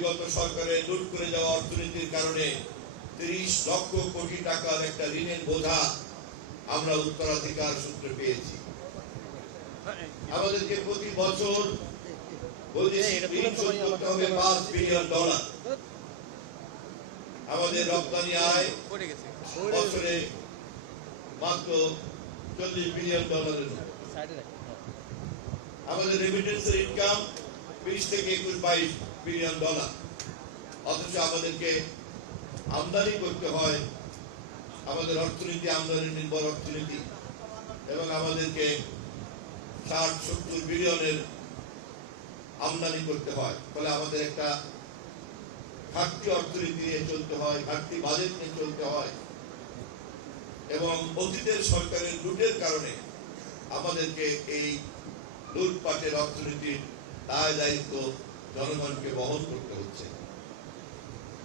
বিগত সরকারের লুট করে যাওয়া অর্থনীতির কারণে 30 লক্ষ কোটি টাকার একটা ঋণের বোঝা আমরা উত্তরাধিকার সূত্রে পেয়েছি। আমাদেরকে প্রতি বছর ঋণ শোধ করতে হবে $5 বিলিয়ন। আমাদের রপ্তানি আয় বছরে মাত্র $40 বিলিয়ন। আমাদের রেমিটেন্সের ইনকাম 20 থেকে 22 বিলিয়ন। অথচ আমাদেরকে আমদানি করতে হয়, আমাদের অর্থনীতি আমদানি নির্ভর অর্থনীতি, এবং আমাদেরকে 60-70 বিলিয়নের আমদানি করতে হয়। ফলে আমাদের একটা ঘাটতি অর্থনীতি নিয়ে চলতে হয়, ঘাটতি বাজেট নিয়ে চলতে হয়, এবং অতীতের সরকারের লুটের কারণে আমাদেরকে এই লুটপাটের অর্থনীতির দায় দায়িত্ব জনগণকে বহন করতে হচ্ছে।